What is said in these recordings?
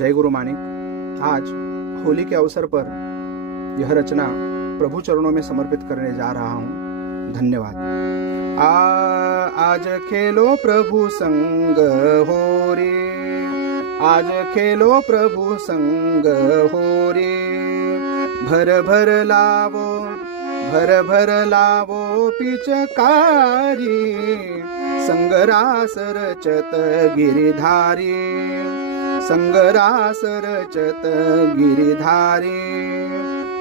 जय गुरु मानिक। आज होली के अवसर पर यह रचना प्रभु चरणों में समर्पित करने जा रहा हूँ। धन्यवाद। आज खेलो प्रभु संग हो रे, आज खेलो प्रभु संग हो रे। भर भर लावो पिचकारी, संगरास रचत गिरिधारी, संगरास रचत गिरिधारी।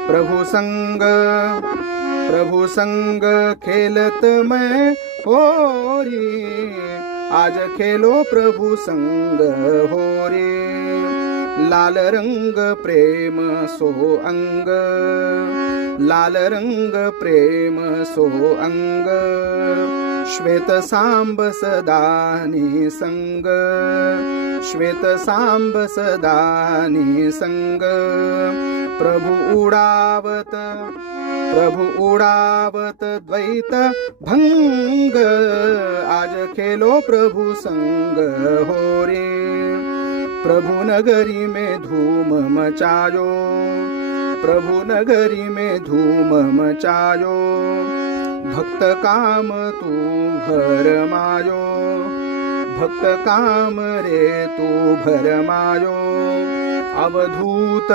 प्रभु संग खेलत मैं होरी, आज खेलो प्रभु संग होरी। लाल रंग प्रेम सो अंग, लाल रंग प्रेम सो अंग। श्वेत सांब सदा निसंग, श्वेत सांब सदा निसंग। प्रभु उड़ावत द्वैत भंग, आज खेलो प्रभु संग हो रे। प्रभु नगरी में धूम मचायो, प्रभु नगरी में धूम मचायो। भक्त काम तू भरमायो, भक्त काम रे तू भरमायो। अवधूत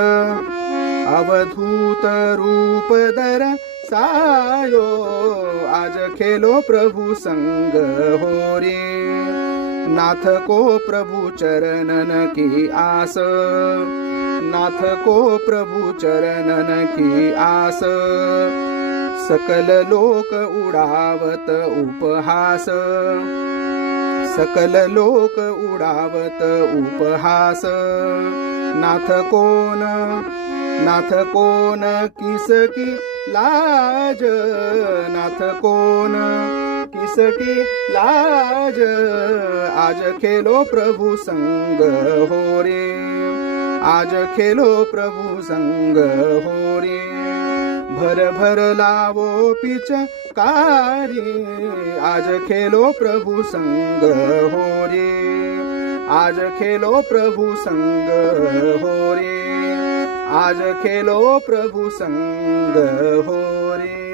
रूप दर्शायो, आज खेलो प्रभु संग हो रे। नाथ को प्रभु चरणन की आस, नाथ को प्रभु चरणन की आस। सकल लोक उड़ावत उपहास, सकल लोक उड़ावत उपहास। नाथ कोन किसकी लाज, नाथ कोन किसकी लाज। आज खेलो प्रभु संग हो रे, आज खेलो प्रभु संग हो रे। भर लावो पिचकारी, आज खेलो प्रभु संग हो रे, आज खेलो प्रभु संग हो रे, आज खेलो प्रभु संग हो रे।